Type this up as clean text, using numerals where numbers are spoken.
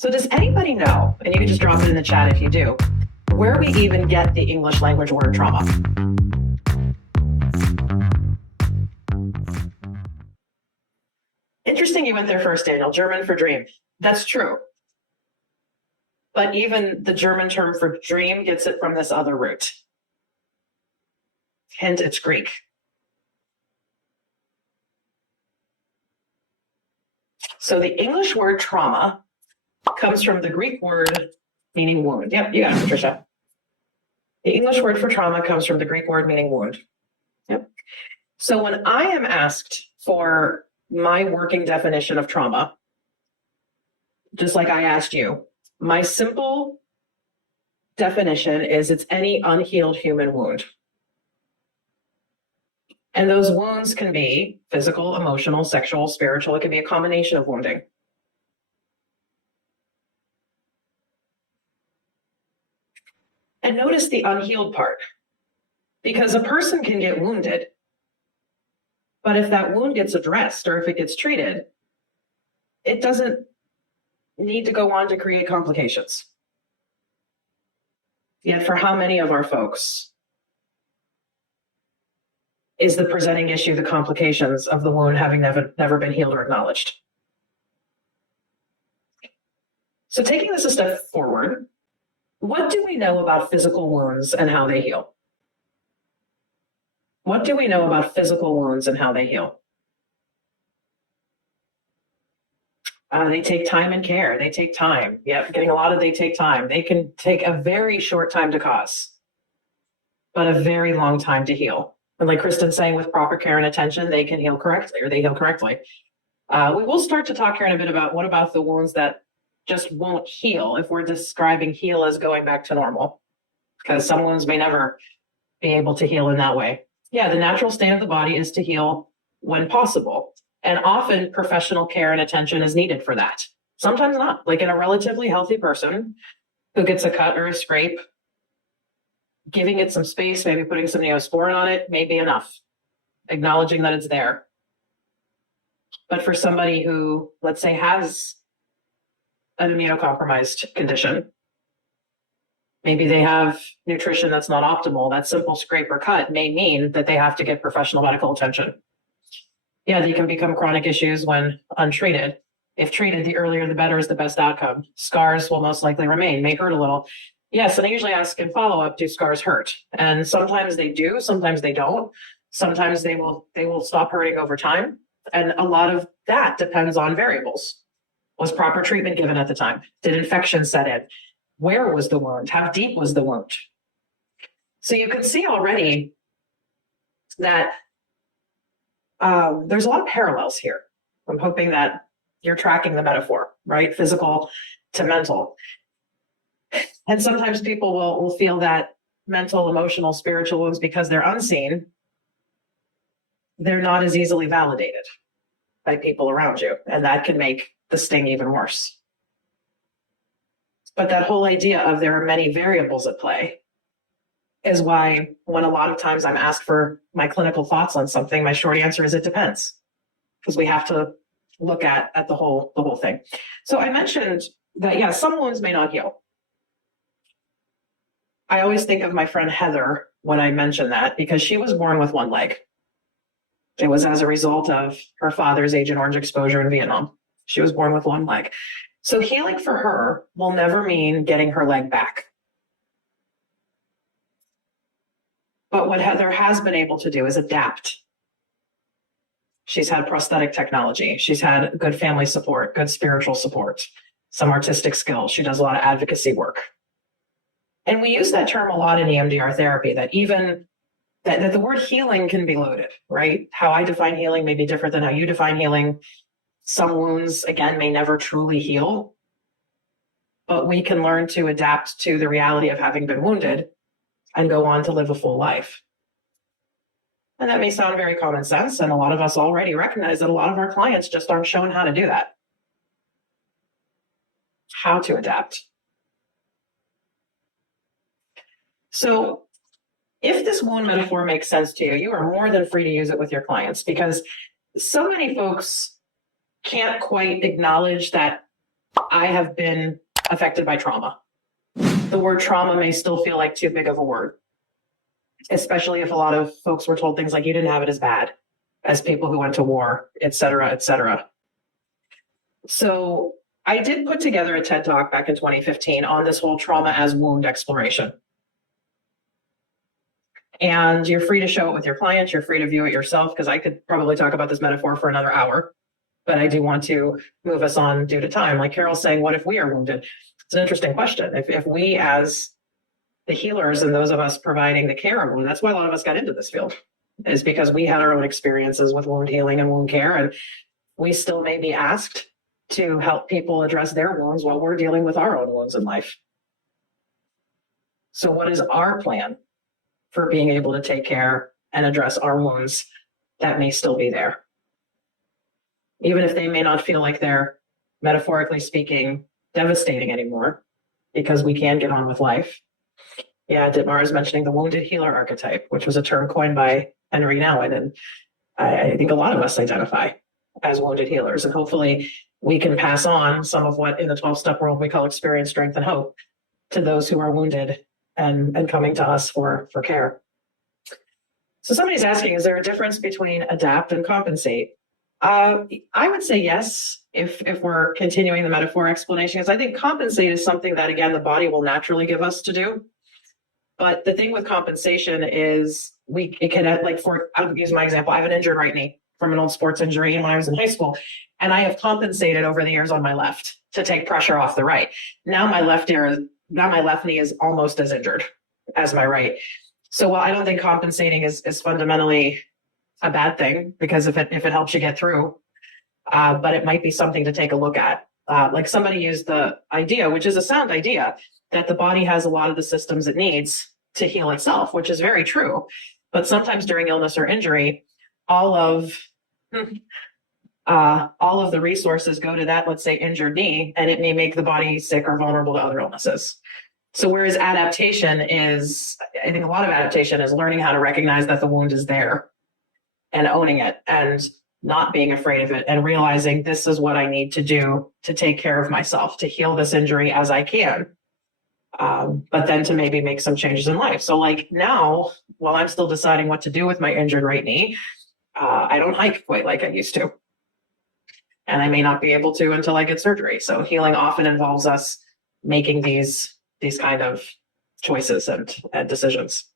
So does anybody know, and you can just drop it in the chat if you do, where we even get the English language word trauma? Interesting you went there first, Daniel. German for dream. That's true. But even the German term for dream gets it from this other root. Hint, it's Greek. So the English word trauma comes from the Greek word meaning wound. Yep, you got it, Patricia. The English word for trauma comes from the Greek word meaning wound. Yep. So when I am asked for my working definition of trauma, just like I asked you, my simple definition is it's any unhealed human wound. And those wounds can be physical, emotional, sexual, spiritual. It can be a combination of wounding. And notice the unhealed part, because a person can get wounded, but if that wound gets addressed or if it gets treated, it doesn't need to go on to create complications. Yet for how many of our folks is the presenting issue the complications of the wound having never been healed or acknowledged? So taking this a step forward, what do we know about physical wounds and how they heal? What do we know about physical wounds and how they heal? They take time and care. They take time. Yep, getting a lot of they take time. They can take a very short time to cause, but a very long time to heal. And like Kristen's saying, with proper care and attention, they can heal correctly, or they heal correctly. We will start to talk here in a bit about what about the wounds that just won't heal if we're describing heal as going back to normal, because some wounds may never be able to heal in that way. Yeah, the natural state of the body is to heal when possible. And often professional care and attention is needed for that. Sometimes not. Like in a relatively healthy person who gets a cut or a scrape, giving it some space, maybe putting some Neosporin on it may be enough, acknowledging that it's there. But for somebody who, let's say, has an immunocompromised condition, maybe they have nutrition that's not optimal, that simple scrape or cut may mean that they have to get professional medical attention. Yeah, they can become chronic issues when untreated. If treated, the earlier the better is the best outcome. Scars will most likely remain, may hurt a little. Yes, and I usually ask in follow-up, do scars hurt? And sometimes they do, sometimes they don't. Sometimes they will stop hurting over time. And a lot of that depends on variables. Was proper treatment given at the time? Did infection set in? Where was the wound? How deep was the wound? So you can see already that there's a lot of parallels here. I'm hoping that you're tracking the metaphor, right? Physical to mental. And sometimes people will feel that mental, emotional, spiritual wounds, because they're unseen, they're not as easily validated by people around you. And that can make the sting even worse. But that whole idea of there are many variables at play is why when a lot of times I'm asked for my clinical thoughts on something, my short answer is it depends, because we have to look at the whole thing. So I mentioned that, yeah, some wounds may not heal. I always think of my friend Heather when I mention that, because she was born with one leg. It was as a result of her father's Agent Orange exposure in Vietnam. She was born with one leg. So healing for her will never mean getting her leg back. But what Heather has been able to do is adapt. She's had prosthetic technology. She's had good family support, good spiritual support, some artistic skills. She does a lot of advocacy work. And we use that term a lot in EMDR therapy, that even that the word healing can be loaded, right? How I define healing may be different than how you define healing. Some wounds, again, may never truly heal, but we can learn to adapt to the reality of having been wounded and go on to live a full life. And that may sound very common sense, and a lot of us already recognize that a lot of our clients just aren't shown how to do that. How to adapt. So if this wound metaphor makes sense to you, you are more than free to use it with your clients, because so many folks can't quite acknowledge that I have been affected by trauma. The word trauma may still feel like too big of a word, especially if a lot of folks were told things like you didn't have it as bad as people who went to war, et cetera, et cetera. So I did put together a TED Talk back in 2015 on this whole trauma as wound exploration. And you're free to show it with your clients. You're free to view it yourself, because I could probably talk about this metaphor for another hour, but I do want to move us on due to time. Like Carol's saying, what if we are wounded? It's an interesting question. If we, as the healers and those of us providing the care of wound, that's why a lot of us got into this field, is because we had our own experiences with wound healing and wound care, and we still may be asked to help people address their wounds while we're dealing with our own wounds in life. So what is our plan for being able to take care and address our wounds that may still be there? Even if they may not feel like they're, metaphorically speaking, devastating anymore, because we can get on with life. Yeah, Dittmar is mentioning the wounded healer archetype, which was a term coined by Henry Nouwen, and I think a lot of us identify as wounded healers, and hopefully we can pass on some of what in the 12-step world we call experience, strength, and hope to those who are wounded and coming to us for care. So somebody's asking, is there a difference between adapt and compensate? I would say yes, if we're continuing the metaphor explanation, because I think compensate is something that, again, the body will naturally give us to do. But the thing with compensation is it can, like, I'll use my example. I have an injured right knee from an old sports injury when I was in high school, and I have compensated over the years on my left to take pressure off the right. Now my left knee is almost as injured as my right. So while I don't think compensating is fundamentally a bad thing, because if it helps you get through, but it might be something to take a look at. Like somebody used the idea, which is a sound idea, that the body has a lot of the systems it needs to heal itself, which is very true. But sometimes during illness or injury, all of the resources go to that, let's say, injured knee, and it may make the body sick or vulnerable to other illnesses. So whereas adaptation is, I think a lot of adaptation is learning how to recognize that the wound is there and owning it and not being afraid of it and realizing this is what I need to do to take care of myself, to heal this injury as I can. But then to maybe make some changes in life. So like now, while I'm still deciding what to do with my injured right knee, I don't hike quite like I used to. And I may not be able to until I get surgery. So healing often involves us making these kind of choices and decisions.